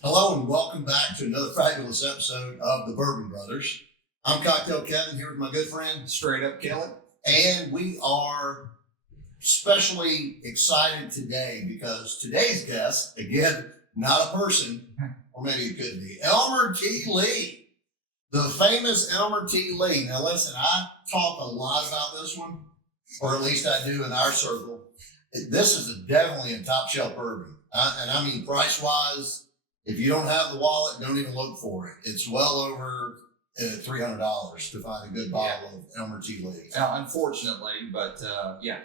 Hello and welcome back to another fabulous episode of the Bourbon Brothers. I'm Cocktail Kevin here with my good friend Straight Up Kelly. and we are especially excited today because today's guest, again, not a person, or maybe it could be, Elmer T. Lee, the famous Elmer T. Lee. Now listen, I talk a lot about this one, or at least I do in our circle. This is definitely a top shelf bourbon. And I mean price-wise, if you don't have the wallet, don't even look for it. It's well over $300 to find a good bottle of Elmer T. Lee. Now, unfortunately, but yeah.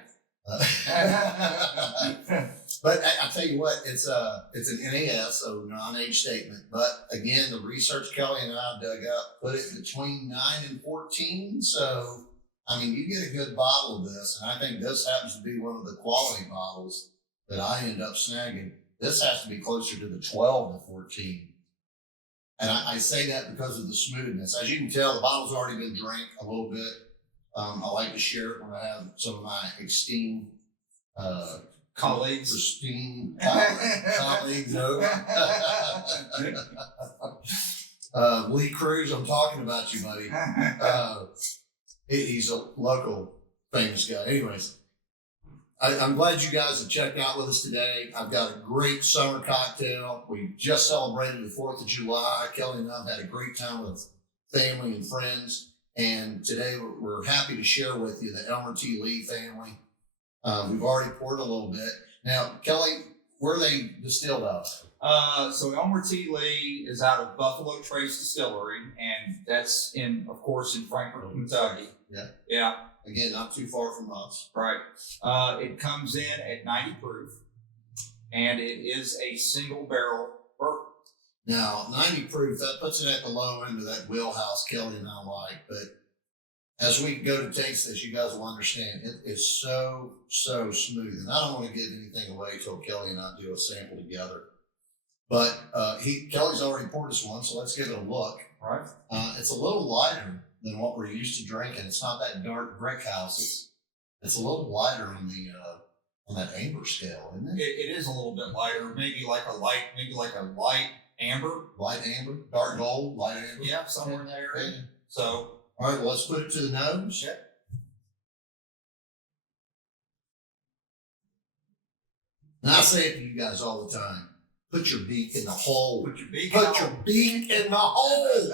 But I tell you what, it's an NAS, so non-age statement. But again, the research Kelly and I dug up put it between 9 and 14. So I mean, you get a good bottle of this, and I think this happens to be one of the quality bottles that I end up snagging. This has to be closer to the 12 to 14. And I say that because of the smoothness. As you can tell, the bottle's already been drank a little bit. I like to share it when I have some of my esteemed Colleagues. colleagues over. Lee Cruz, I'm talking about you, buddy. He's a local famous guy. Anyways, I'm glad you guys have checked out with us today. I've got a great summer cocktail. We just celebrated the 4th of July. Kelly and I have had a great time with family and friends. And today we're happy to share with you the Elmer T. Lee family. We've already poured a little bit. Now, Kelly, where are they distilled out of? So Elmer T. Lee is out of Buffalo Trace Distillery, and that's of course, in Frankfort, Kentucky. Yeah. Yeah. Again, not too far from us. Right. It comes in at 90 proof, and it is a single barrel bourbon. Now, 90 proof, that puts it at the low end of that wheelhouse Kelly and I like. But as we go to taste this, you guys will understand it is so smooth. And I don't want to give anything away until Kelly and I do a sample together. But Kelly's already poured us one, so let's give it a look. Right. It's a little lighter than what we're used to drinking. It's not that dark brick house. It's a little lighter on that amber scale, isn't it? It is a little bit lighter, maybe like a light amber. Light amber, dark gold, light amber. Yeah, somewhere in that area. Yeah. So, all right, well, let's put it to the nose. yeah. And I say it to you guys all the time. Put your beak in the hole. Put your beak in the hole.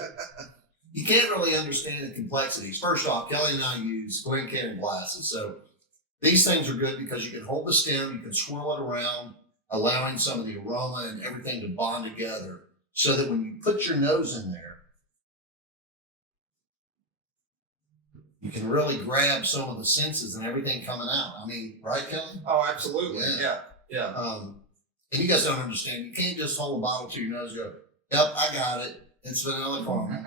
You can't really understand the complexities. First off, Kelly and I use Glencairn glasses. So these things are good because you can hold the stem, you can swirl it around, allowing some of the aroma and everything to bond together so that when you put your nose in there, you can really grab some of the senses and everything coming out. I mean, right, Kelly? Oh, absolutely. Yeah. And you guys don't understand. You can't just hold a bottle to your nose and go, yep, I got it. It's vanilla caramel.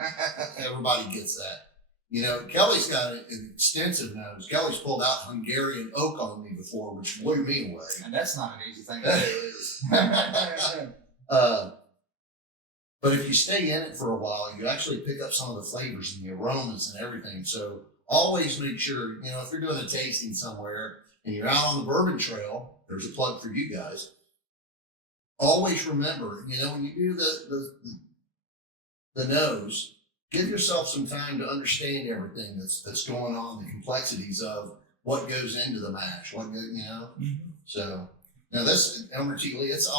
Everybody gets that. You know, Kelly's got an extensive nose. Kelly's pulled out Hungarian oak on me before, which blew me away. And that's not an easy thing to do. But if you stay in it for a while, you actually pick up some of the flavors and the aromas and everything. So always make sure, you know, if you're doing a tasting somewhere and you're out on the bourbon trail, there's a plug for you guys. Always remember, you know, when you do the nose, give yourself some time to understand everything that's going on, the complexities of what goes into the mash, you know. Mm-hmm. So now this Elmer T. Lee, it's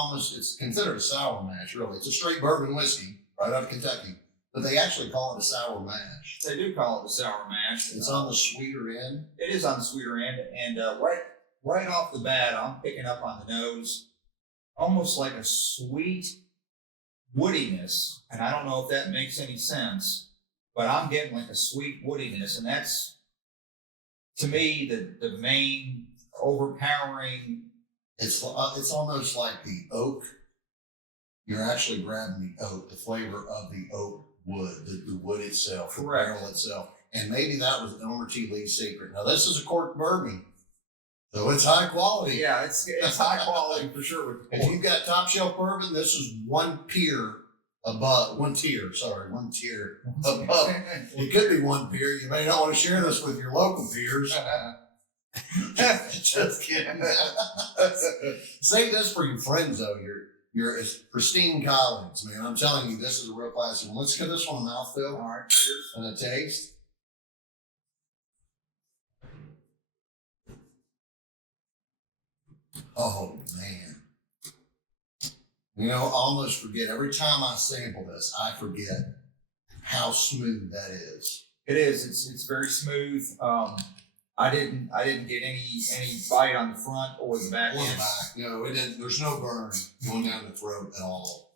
considered a sour mash, really. It's a straight bourbon whiskey right out of Kentucky, but they actually call it a sour mash. They do call it a sour mash. It's on the sweeter end. It is on the sweeter end, and right off the bat, I'm picking up on the nose almost like a sweet woodiness, and I don't know if that makes any sense, but I'm getting like a sweet woodiness, and that's, to me, the main overpowering. It's almost like the oak. You're actually grabbing the oak, the flavor of the oak wood, the wood itself, Correct. The barrel itself, and maybe that was Elmer T. Lee's secret. Now this is a cork bourbon, so it's high quality. Yeah, it's high quality for sure. If you've got top shelf bourbon, this is one tier above. It could be one peer. You may not want to share this with your local peers. Just kidding. Save this for your friends, though. your pristine colleagues, man. I'm telling you, this is a real classic one. Let's give this one a mouthfeel. All right, cheers. And a taste. Oh man. You know, I almost forget. Every time I sample this, I forget how smooth that is. It is. It's very smooth. I didn't get any bite on the front or the back On the end. back. No, it didn't. There's no burn going down the throat at all.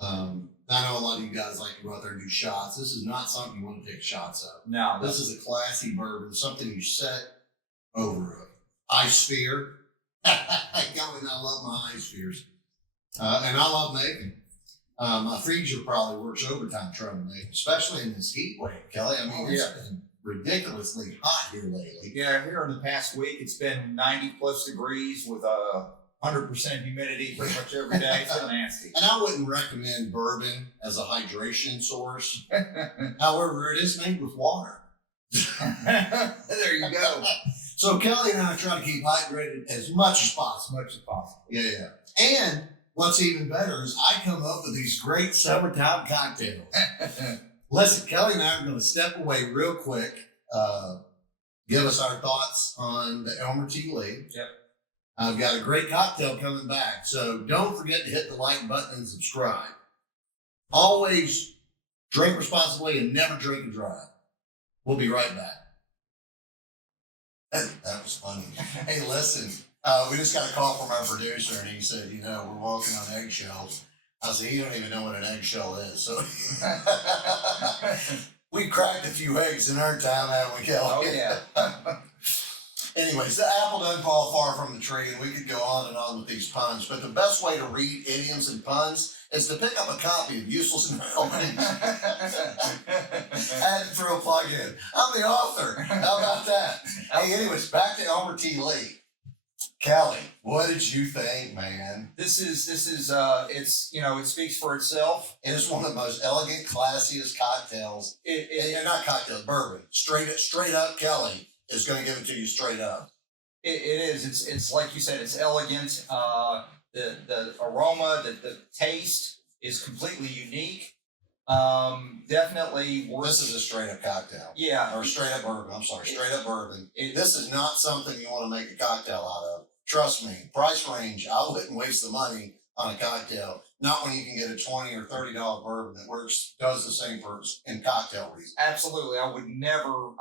I know a lot of you guys like to go out there and do shots. This is not something you want to take shots of. No, This is a classy bourbon, something you set over a ice sphere. Kelly and I love my ice spheres. And I love making. My freezer probably works overtime trying to make, especially in this heat wave, Kelly. I mean, it's been ridiculously hot here lately. Yeah, here in the past week, it's been 90 plus degrees with 100% humidity pretty much every day. It's been nasty. And I wouldn't recommend bourbon as a hydration source. However, it is made with water. There you go. So Kelly and I try to keep hydrated as much as possible. Yeah. And what's even better is I come up with these great summertime cocktails. Listen, Kelly and I are going to step away real quick, give us our thoughts on the Elmer T. Lee. Yep. I've got a great cocktail coming back, so don't forget to hit the like button and subscribe. Always drink responsibly and never drink and drive. We'll be right back. That was funny. Hey, listen, we just got a call from our producer, and he said, you know, we're walking on eggshells. I said, you don't even know what an eggshell is. So we cracked a few eggs in our time, haven't we, Kelly? Oh, yeah. Anyways, the apple doesn't fall far from the tree, and we could go on and on with these puns. But the best way to read idioms and puns is to pick up a copy of Useless and Relevant. Add it through a plug-in. I'm the author. How about that? Hey, anyways, back to Elmer T. Lee. Kelly, what did you think, man? This is it's, you know, it speaks for itself. It is one of the most elegant, classiest cocktails. Not cocktails, bourbon. Straight up, Kelly is going to give it to you straight up. It is. It's like you said. It's elegant. The aroma, the taste is completely unique. Definitely worth. This is a straight up cocktail. Yeah. Or straight up bourbon. I'm sorry, straight up bourbon. This is not something you want to make a cocktail out of. Trust me, price range, I wouldn't waste the money on a cocktail. Not when you can get a $20 or $30 bourbon that does the same purpose in cocktail reason. Absolutely. I would never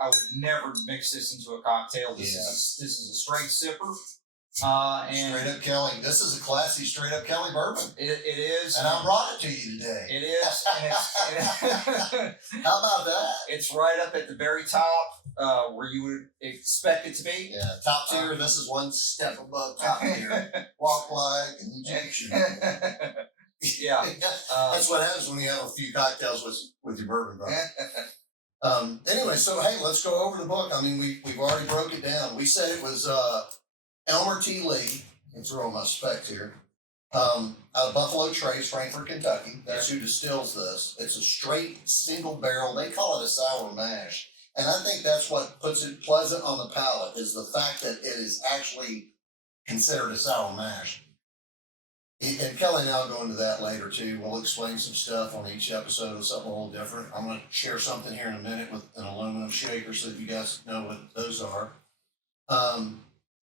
mix this into a cocktail. This is a straight sipper. And straight up Kelly. This is a classy straight up Kelly bourbon. It is. And I brought it to you today. It is. And How about that? It's right up at the very top, where you would expect it to be. Yeah, top tier. This is one step above top tier. Walk like an Egyptian. Yeah. That's what happens when you have a few cocktails with your bourbon, brother. Anyway, so hey, let's go over the book. I mean, we've already broke it down. We said it was Elmer T. Lee. Let's throw my specs here. Out of Buffalo Trace, Frankfort, Kentucky. That's who distills this. It's a straight single barrel. They call it a sour mash. And I think that's what puts it pleasant on the palate, is the fact that it is actually considered a sour mash. And Kelly and I will go into that later too. We'll explain some stuff on each episode of something a little different. I'm going to share something here in a minute with an aluminum shaker so that you guys know what those are.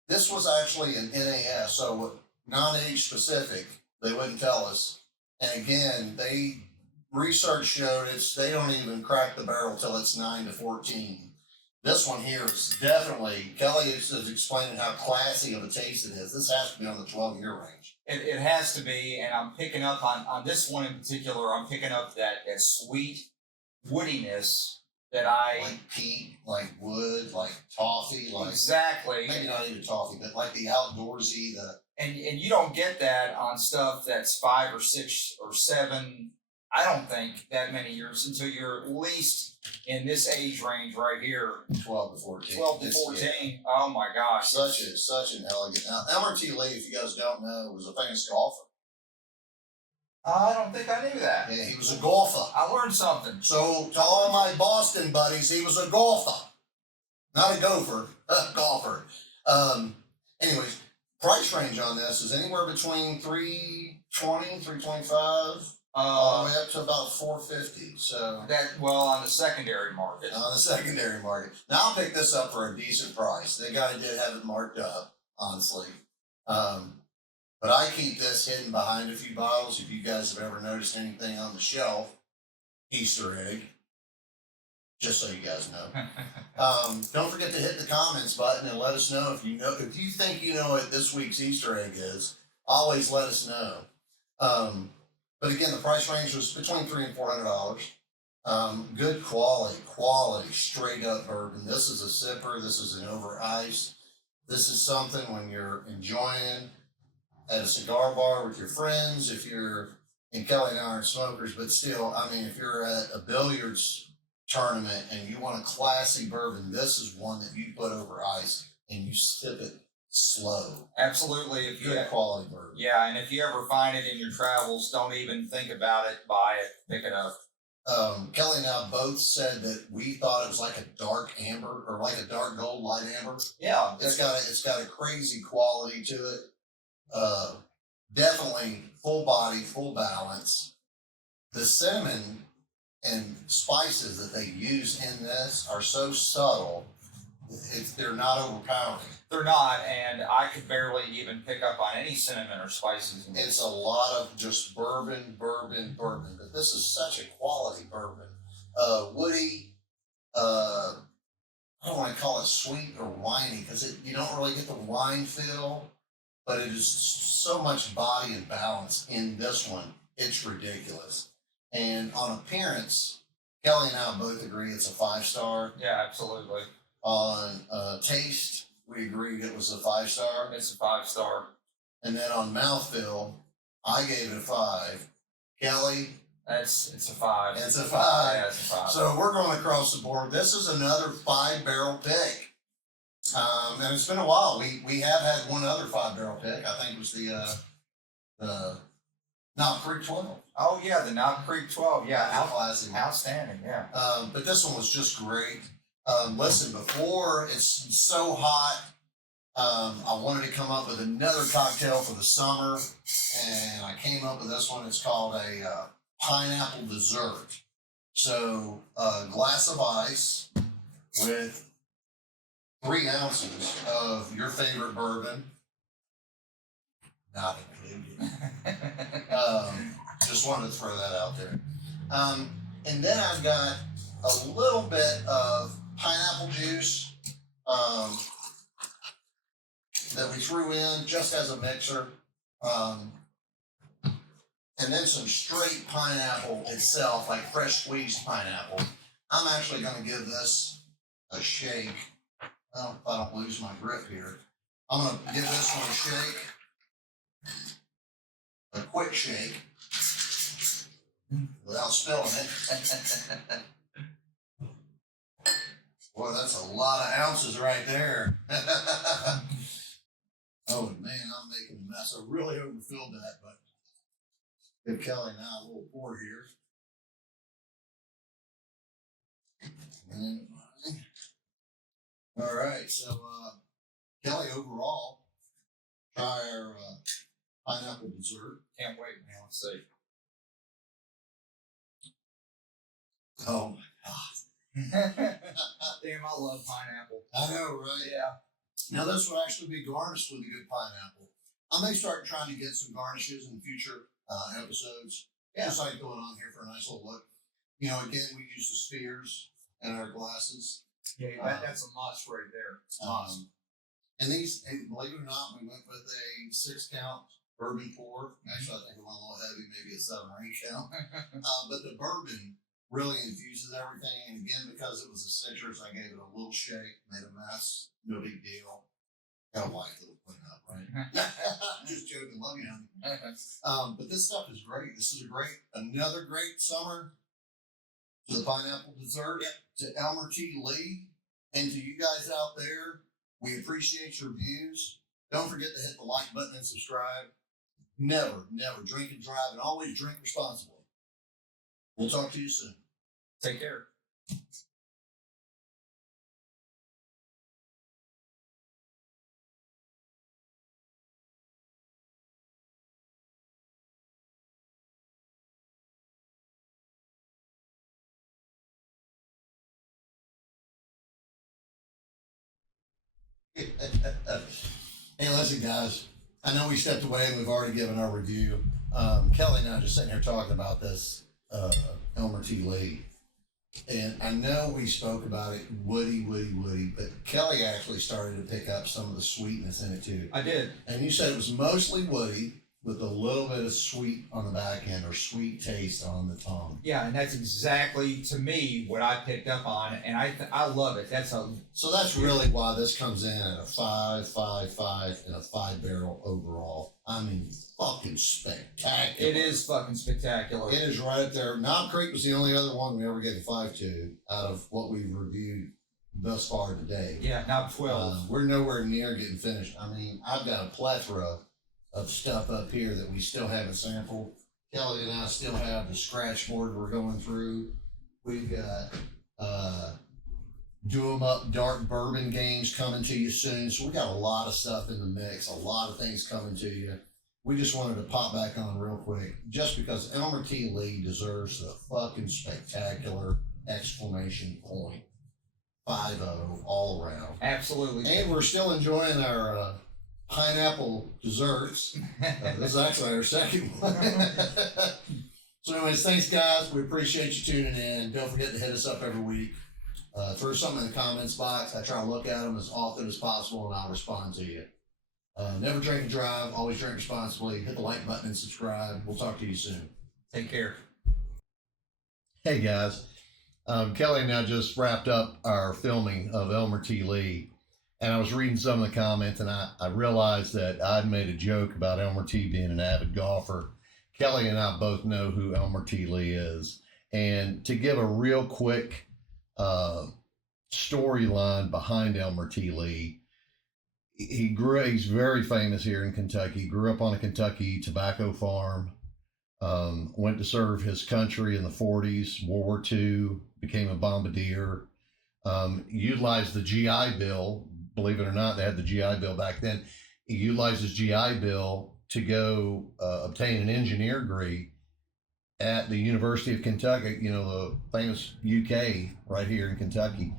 This was actually an NAS, so non-age specific. They wouldn't tell us. And again, research showed they don't even crack the barrel till it's 9 to 14. This one here is definitely, Kelly is explaining how classy of a taste it is. This has to be on the 12-year range. It has to be, and I'm picking up on this one in particular. I'm picking up that sweet woodiness that like peat, like wood, like toffee, like exactly. Maybe not even toffee, but like the outdoorsy, and you don't get that on stuff that's 5 or 6 or 7. I don't think that many years until you're at least in this age range right here. 12 to 14. 12 to 14. Oh my gosh. Such an elegant. Now, Elmer T. Lee, if you guys don't know, was a famous golfer. I don't think I knew that. Yeah, he was a golfer. I learned something. So, to all my Boston buddies, he was a golfer. Not a gopher, a golfer. Anyways, Price range on this is anywhere between 320, 325, all the way up to about 450. So on the secondary market. on the secondary market. Now I'll pick this up for a decent price. They guy did have it marked up, honestly. But I keep this hidden behind a few bottles. If you guys have ever noticed anything on the shelf, Easter egg, just so you guys know. Don't forget to hit the comments button and let us know if you think you know what this week's Easter egg is. Always let us know. But again, the price range was between $300 and $400. Good quality, straight up bourbon. This is a sipper. This is an over ice. This is something when you're enjoying at a cigar bar with your friends. If you're and Kelly and I aren't smokers, but still, I mean, if you're at a billiards tournament and you want a classy bourbon, this is one that you put over ice and you sip it slow. Absolutely. If you Good quality bourbon. Yeah, and if you ever find it in your travels, don't even think about it. Buy it, pick it up. Kelly and I both said that we thought it was like a dark amber or like a dark gold light amber. Yeah, It's got a crazy quality to it. Definitely full body, full balance. The cinnamon and spices that they use in this are so subtle. They're not overpowering. They're not, and I could barely even pick up on any cinnamon or spices. It's a lot of just bourbon. But this is such a quality bourbon. Woody. I don't want to call it sweet or winey because you don't really get the wine feel, but it is so much body and balance in this one. It's ridiculous. And on appearance, Kelly and I both agree it's a 5-star. Yeah, absolutely. On taste, we agreed it was a 5-star. It's a 5-star. And then on mouthfeel, I gave it a 5. Kelly, it's a 5. It's a 5. Yeah, it's a 5. So we're going across the board. This is another 5-barrel pick. And it's been a while. We have had one other 5-barrel pick. I think it was the Knob Creek 12. Oh yeah, the Knob Creek 12. Yeah, classic. Outstanding. Yeah. But this one was just great. Listen, before it's so hot, I wanted to come up with another cocktail for the summer, and I came up with this one. It's called a pineapple dessert. So a glass of ice with 3 ounces of your favorite bourbon, not included. Just wanted to throw that out there. And then I've got a little bit of pineapple juice that we threw in just as a mixer. And then some straight pineapple itself, like fresh squeezed pineapple. I'm actually going to give this a shake. Well, if I don't lose my grip here, I'm going to give this one a shake. A quick shake. Without spilling it. Boy, that's a lot of ounces right there. Oh man, I'm making a mess. I really overfilled that, but give Kelly and I a little pour here. All right, so Kelly, overall, try our pineapple dessert. Can't wait, man. Let's see. Oh my Damn, I love pineapple. I know, right? Yeah. Now this will actually be garnished with a good pineapple. I may start trying to get some garnishes in future episodes. Yeah. Just like going on here for a nice little look. You know, again, we use the spheres in our glasses. Yeah, that's a must right there. And these, and believe it or not, we went with a 6-count bourbon pour. Actually, I think it went a little heavy, maybe a 7 or 8 count. But the bourbon really infuses everything. And again, because it was a citrus, I gave it a little shake, made a mess, no big deal. Got a wife that'll clean up, right? Just joking, love you, honey. But this stuff is great. This is another great summer to the pineapple dessert, to Elmer T. Lee, and to you guys out there. We appreciate your views. Don't forget to hit the like button and subscribe. Never drink and drive, and always drink responsibly. We'll talk to you soon. Take care. Hey, listen, guys. I know we stepped away and we've already given our review. Kelly and I just sitting here talking about this Elmer T. Lee. And I know we spoke about it, woody, but Kelly actually started to pick up some of the sweetness in it too. I did. And you said it was mostly woody with a little bit of sweet on the back end or sweet taste on the tongue. Yeah, and that's exactly, to me, what I picked up on, and I love it. So that's really why this comes in at a 5.55 and a 5 barrel overall. I mean, fucking spectacular. It is fucking spectacular. It is right up there. Knob Creek was the only other one we ever gave a 5 to out of what we've reviewed thus far today. Yeah, now 12. We're nowhere near getting finished. I mean, I've got a plethora of stuff up here that we still haven't sampled. Kelly and I still have the scratch board we're going through. We've got do 'em up dark bourbon games coming to you soon. So we got a lot of stuff in the mix, a lot of things coming to you. We just wanted to pop back on real quick just because Elmer T. Lee deserves the fucking spectacular exclamation point. 5-0 all around. Absolutely. And we're still enjoying our pineapple desserts. This is actually our second one. So anyways, thanks guys. We appreciate you tuning in. Don't forget to hit us up every week. Throw something in the comments box. I try to look at them as often as possible and I'll respond to you. Never drink and drive. Always drink responsibly. Hit the like button and subscribe. We'll talk to you soon. Take care. Hey guys. Kelly and I just wrapped up our filming of Elmer T. Lee. And I was reading some of the comments and I realized that I'd made a joke about Elmer T. being an avid golfer. Kelly and I both know who Elmer T. Lee is. And to give a real quick storyline behind Elmer T. Lee, he's very famous here in Kentucky. Grew up on a Kentucky tobacco farm. Went to serve his country in the 40s, World War II, became a bombardier. Utilized the GI Bill. Believe it or not, they had the GI Bill back then. He utilized his GI Bill to go obtain an engineer degree at the University of Kentucky, the famous UK right here in Kentucky.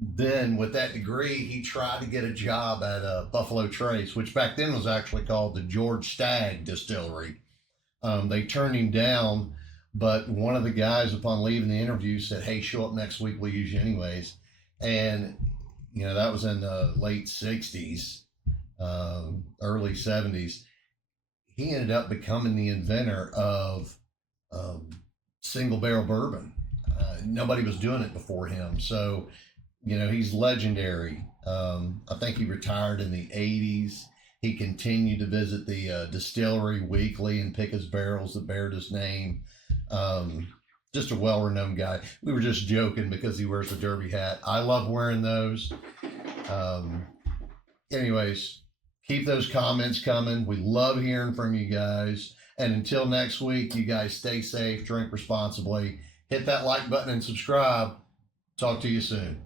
Then with that degree, he tried to get a job at Buffalo Trace, which back then was actually called the George Stagg Distillery. They turned him down, but one of the guys upon leaving the interview said, "Hey, show up next week, we'll use you anyways." And that was in the late 60s, early 70s. He ended up becoming the inventor of single barrel bourbon. Nobody was doing it before him. So, he's legendary. I think he retired in the 80s. He continued to visit the distillery weekly and pick his barrels that bared his name. Just a well-renowned guy. We were just joking because he wears a derby hat. I love wearing those. Anyways, keep those comments coming. We love hearing from you guys. And until next week, you guys stay safe, drink responsibly, hit that like button and subscribe. Talk to you soon.